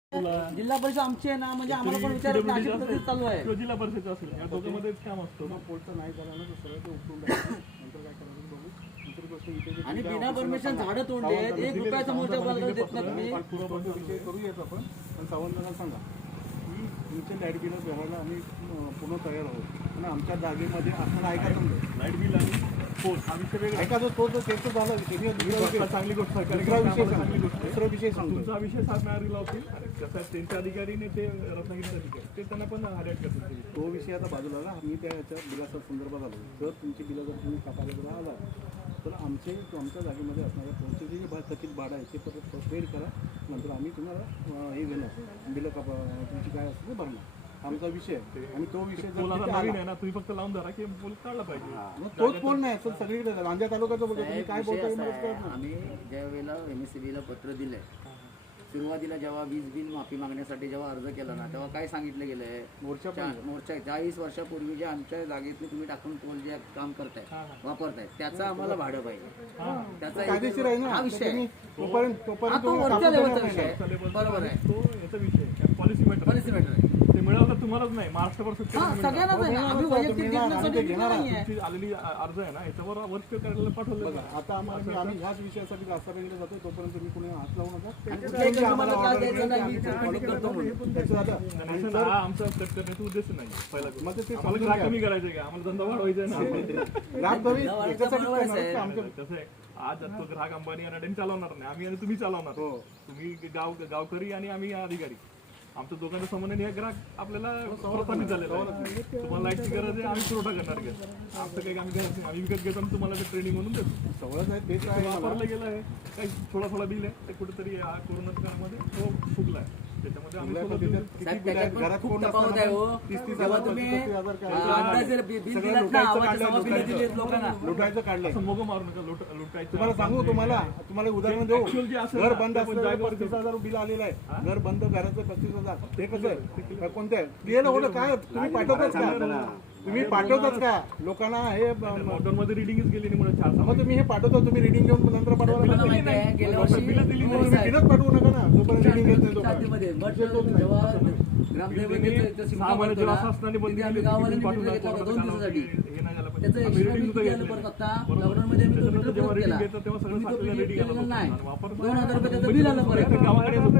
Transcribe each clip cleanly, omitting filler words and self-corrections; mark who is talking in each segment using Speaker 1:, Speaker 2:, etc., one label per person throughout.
Speaker 1: जिल्हा परिषद आमची आहे ना, म्हणजे आम्हाला पण विचारत नाही, अशी पद्धत चालू आहे.
Speaker 2: जिल्हा परिषद असेल या दोघांमध्येच काम असतं.
Speaker 3: पोलचं नाही झालं तर सरळ ते उकळून टाकायचं. नंतर काय करायचं बघू. दुसरी गोष्ट इथे जे
Speaker 1: आणि बिना परमिशन झाडं तोडले आहेत, 1 रुपयाचा मोर्चा बोलायला देत नाही तुम्ही.
Speaker 3: विषय करूयाच आपण, पण सावंतांना सांगा की तुमचे लाईट बिल भरायला आम्ही पूर्ण तयार आहोत. आणि आमच्या जागेमध्ये आपण ऐका समजा
Speaker 2: लाईट बिल आणि पोल हा विषय वेगळा.
Speaker 3: ऐका जो तो त्याचं झाला विषय
Speaker 2: चांगली गोष्ट सरकारी
Speaker 3: दुसरा विषय
Speaker 2: कामाला चांगली
Speaker 3: सांगतो.
Speaker 2: गोष्ट आहे.
Speaker 3: दुसरा विषय सांगतो.
Speaker 2: तुमचा विषय साधणारी लावतील आणि कसं आहे, त्यांच्या अधिकारीने ते रत्नागिरीचे अधिकारी ते त्यांना पण हायलाईट करतील.
Speaker 3: तो विषय आता बाजूला आला. आम्ही त्या याच्या बिलाच्या संदर्भात आलो. जर तुमची बिलं जर तुम्ही कापायला आला तर आमच्या जागेमध्ये असणाऱ्या पोलचे जे थकीत भाडं आहे ते परत पेड करा. नंतर आम्ही तुम्हाला हे घेणार बिलं तुमची काय असतं ते भरणार. आमचा विषय आहे आणि तो विषय जर
Speaker 2: पोल आता
Speaker 3: तिथे
Speaker 2: नवीन
Speaker 3: आला-
Speaker 2: आहे ना, तुम्ही फक्त लावून धरा की पोल काढला पाहिजे.
Speaker 3: मग तोच पोल नाही तर सगळीकडे लांजा तालुक्याचं बघा तुम्ही काय
Speaker 4: विषय
Speaker 3: बोलताय
Speaker 4: असा
Speaker 3: मला
Speaker 4: आहे,
Speaker 3: कळत नाही.
Speaker 4: आम्ही ज्या वेळेला MSCBला पत्र दिलंय, सुरुवातीला जेव्हा वीज बिल माफी मागण्यासाठी जेव्हा अर्ज केला ना, तेव्हा काय सांगितलं गेलंय,
Speaker 3: मोर्चा
Speaker 4: मोर्चा 40 वर्षापूर्वी जे आमच्या जागेतले तुम्ही टाकून पोल जे काम करताय वापरताय त्याचं आम्हाला भाडं पाहिजे. त्याचा
Speaker 3: कायदेशीर आहे ना
Speaker 4: हा विषय आहे.
Speaker 3: तोपर्यंत
Speaker 4: हा तो
Speaker 3: तुम्ही
Speaker 4: वरच्या
Speaker 3: कापून
Speaker 4: लेवलचा
Speaker 3: देणार
Speaker 4: विषय
Speaker 3: नाही.
Speaker 4: आहे. बरोबर आहे.
Speaker 2: तो याचा विषय आहे, पॉलिसी मॅटर.
Speaker 4: पॉलिसी मॅटर आहे.
Speaker 2: ते मिळालं तुम्हालाच नाही, महाराष्ट्रभर
Speaker 1: हा,
Speaker 2: सत्तेत
Speaker 1: सगळ्यांनाच आहे ना. आम्ही वैयक्तिक घेण्यासाठी
Speaker 3: घेणार
Speaker 1: नाही आहे.
Speaker 2: तुमची आलेली अर्ज आहे ना, याच्यावर वर्क कार्यालयाला पाठवलं.
Speaker 3: बघा आता आम्ही ह्याच विषयासाठी रास्तापर्यंत जातो. तोपर्यंत तुम्ही कुणी हात लावू नका.
Speaker 1: कुठल्याही तुम्हाला त्रास द्यायचा नाही, मी चौकशी करतो म्हणून.
Speaker 3: त्याचं आता
Speaker 2: हा आमचा कट करण्याचा उद्देश नाही पहिला.
Speaker 3: मग ते
Speaker 2: आम्हाला ग्राहक कमी करायचे का, आम्हाला धंदा वाढवायचा आहे ना.
Speaker 3: ग्राहक कमी याच्यासाठी करणार आहे का आमच्या
Speaker 2: कसं आहे, आज तो ग्राहक अंबानी आणि अडाणी चालवणार नाही, आम्ही आणि तुम्ही चालवणार.
Speaker 3: हो.
Speaker 2: तुम्ही गावकरी आणि आम्ही अधिकारी, आमच्या दोघांच्या समन्वयाने हे ग्राहक आपल्याला प्रस्थापित झालेला आहे. तुम्हाला लाईटची गरज आहे, आम्ही पुरवठा करणार गॅस. आमचं काही आम्ही गरज नाही, आम्ही विकत घेतो आणि तुम्हाला ते ट्रेनिंग म्हणून देतो.
Speaker 3: सवलत आहे तेच आहे मला.
Speaker 2: वापरलं गेलं आहे, काही थोडा बिल आहे ते कुठेतरी कोरोनाच्या काळामध्ये तो फुगला आहे. त्याच्यामध्ये आम्ही सोबत देऊ.
Speaker 4: साहेब, त्याच्यात पण
Speaker 3: घरात
Speaker 4: खूप
Speaker 3: कोण
Speaker 4: तफावत आहे हो.
Speaker 3: 30,000
Speaker 4: जेव्हा तुम्ही
Speaker 3: 35,000 काय
Speaker 4: आता जर बिल दिलात ना, आवाज सव्वा बिल दिलीत लोकांना.
Speaker 3: लुटायचं काढलंय.
Speaker 2: असं मोगं मारू नका, लुटायचं.
Speaker 3: तुम्हाला सांगू तुम्हाला उदाहरण देऊ.
Speaker 2: Actual जे असेल
Speaker 3: घर
Speaker 2: ना,
Speaker 3: बंद
Speaker 2: ते आपण
Speaker 3: असलं
Speaker 2: जागेवर
Speaker 3: 35,000 बिल आलेलं आहे. घर बंद घराचं 35,000 ते कसं आहे कोणत्या क्लिअर होतं काय तुम्ही पाठवताच का? तुम्ही पाठवताच का लोकांना हे
Speaker 2: लॉकडाऊनमध्ये रिडिंगच गेली नाही म्हणून 4
Speaker 3: मग तुम्ही हे पाठवता तुम्ही रिडिंग घेऊन नंतर पाठवा.
Speaker 4: तुम्हाला माहिती आहे, गेल्या वर्षी
Speaker 3: तुम्ही बिलच पाठवू नका ना जोपर्यंत रिडिंग घेत नाही तोपर्यंत.
Speaker 4: जातीमध्ये मठ जेव्हा ग्रामदैवतेचं
Speaker 2: सहा महिने जेव्हा शासनाने बंद
Speaker 4: तिथे
Speaker 2: केली,
Speaker 4: आम्ही गावाला
Speaker 2: बिल
Speaker 4: मीटर
Speaker 2: पाठवलं,
Speaker 4: घेतला होता 2
Speaker 2: कोरोना
Speaker 4: दिवसासाठी.
Speaker 2: हे नाही झालं पाहिजे.
Speaker 4: त्याचं
Speaker 2: आम्ही
Speaker 4: एक्स्ट्रा
Speaker 2: reading
Speaker 4: बिल
Speaker 2: सुद्धा
Speaker 4: केलं
Speaker 2: घेतलं.
Speaker 4: परत आता
Speaker 2: बरोबर.
Speaker 4: लॉकडाऊनमध्ये आम्ही तो
Speaker 2: त्याच्यानंतर
Speaker 4: मीटर
Speaker 2: जेव्हा
Speaker 4: परत केला.
Speaker 2: reading घेतं तेव्हा सगळं
Speaker 4: तुम्ही तो
Speaker 2: साचलेलं
Speaker 4: बिल
Speaker 2: reading आलं
Speaker 4: केलेलं
Speaker 2: होतं.
Speaker 4: नाही.
Speaker 2: आणि वापर
Speaker 4: 2,000 रुपये त्याचं बिल आलं परत.
Speaker 2: गावाकडे
Speaker 4: हो,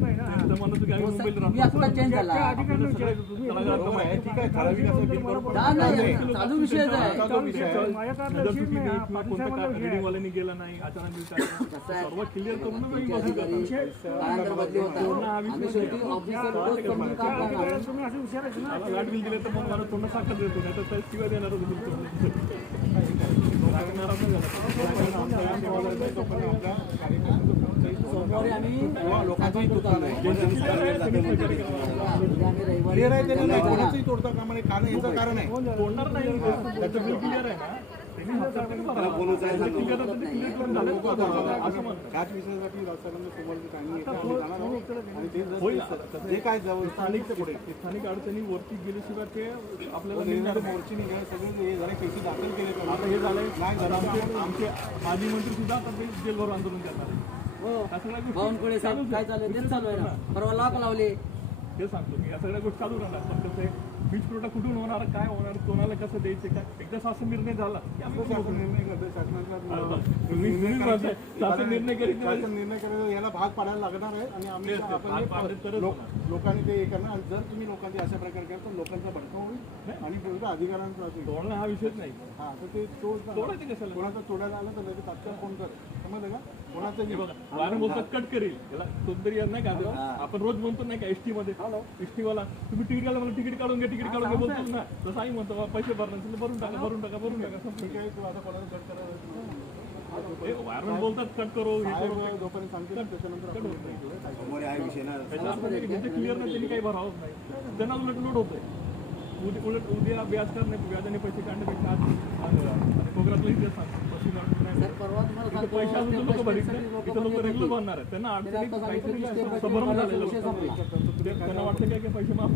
Speaker 2: मुंबईला
Speaker 4: साहेब, तुम्ही आता चेंज झाला.
Speaker 3: बरोबर आहे ठीक आहे ठराविक असं बिल करून
Speaker 4: हा, नाही, चालू विषयच आहे.
Speaker 3: चालू विषय आहे.
Speaker 2: रिडिंगवाल्यांनी गेला नाही, अचानक बिल टाकलं.
Speaker 4: कसं आहे,
Speaker 2: सर्व क्लिअर करून मग
Speaker 4: तुमच्या
Speaker 2: बसू
Speaker 4: घरी
Speaker 2: करतात.
Speaker 4: काळांतर बदली होता. आम्ही शेवटी ऑफिसर रोज करून काम करणार.
Speaker 2: मला लाईट बिल दिले तर मग मला तोंड साखर देतो, नाही तर शिवाय देणार होतो बिल तोंड. नाराज नाही झाला.
Speaker 4: सोमवारी आम्ही
Speaker 3: लोकांचंही दुकान आहे
Speaker 4: आम्ही रविवारी
Speaker 3: क्लिअर आहे त्याने नाही कोणाचंही तोडता कामा नये. कारण याचं कारण आहे
Speaker 2: तोडणार नाही, त्याचं बिल क्लिअर आहे ना, त्यांनी हप्ता क्लिअर करून झालं असं म्हणतो.
Speaker 3: ह्याच विषयासाठी राजकारणाने सोमवारची टायमिंग येते. आम्ही जाणार आहोत. आणि ते
Speaker 2: होईल.
Speaker 3: जर जे काय जवळ
Speaker 2: स्थानिकच्या पुढे स्थानिक अडचणी वरती गेल्याशिवाय ते आपल्याला
Speaker 3: निर्णय मोर्चे निघाले सगळे हे जरा केसी दाखल केले का?
Speaker 2: आता हे झालंय.
Speaker 3: नाही झालं.
Speaker 2: आमचे माजी मंत्री सुद्धा आता ते जेलभर आंदोलन करणार आहे.
Speaker 4: हो,
Speaker 2: या सगळ्या गोष्टी
Speaker 4: बावनकुळे साहेब काय चालू आहे तेच चालू आहे ना. परवा लाख लावले.
Speaker 2: ते सांगतो मी, या सगळ्या गोष्टी चालू राहणार. पण कसं आहे, वीज पुरवठा कुठून होणार, काय होणार, कोणाला कसं द्यायचे, काय एकदा शासन निर्णय झाला की आम्ही
Speaker 3: शासन निर्णय करते शासनाचा
Speaker 2: शासन निर्णय करीत नाही.
Speaker 3: शासन निर्णय करायचा याला भाग पाडायला लागणार आहे. आणि आम्ही
Speaker 2: तेच,
Speaker 3: आपण
Speaker 2: भाग पाडले तरच
Speaker 3: लोकांनी ते हे करणार. आणि जर तुम्ही लोकांचे अशा प्रकारे केलं तर लोकांचा भडका होईल आणि विरोध अधिकाऱ्यांचा असेल.
Speaker 2: तोडणं हा विषयच नाही.
Speaker 3: हा तर ते
Speaker 2: तोडायचे कशाला?
Speaker 3: कोणाचा तोडायला आलं तर लगेच तात्काळ फोन कर. समजलं का? कोणाचं
Speaker 2: हे बघा, वारं बोलतात कट करेल याला कोणतरी नाही का, आपण रोज म्हणतो नाही का एसटी मध्ये, एसटी वाला तुम्ही तिकीट काढलं, मला तिकीट काढून घ्या, तिकीट काढून घ्या बोलतो ना, तसं आई म्हणतो पैसे भरणार असेल तर भरून टाका, भरून टाका, भरून टाका.
Speaker 3: ठीक आहे तू आता कोणाला कट करायला
Speaker 2: वारं बोलतात कट करो, हे करो,
Speaker 3: आहे जोपर्यंत सांगते त्याच्यानंतर आपण
Speaker 2: क्लिअर नाही, त्यांनी काही भरावंच नाही, त्यांना उलट लोड होतंय. उद्या व्याज करणे, व्याजाने पैसे काढण्यापेक्षा आज कोकणातला इतिहास सांगतो
Speaker 4: सर, परवा तुम्हाला सांगतो,
Speaker 2: पैसे अजून लोक भरीत
Speaker 4: लोकं
Speaker 2: नाही, इथं लोक रेग्युलर भरणार आहेत. त्यांना अडचणीत काहीतरी सबरम झालेलं, त्यांना वाटतं काय की पैसे माफ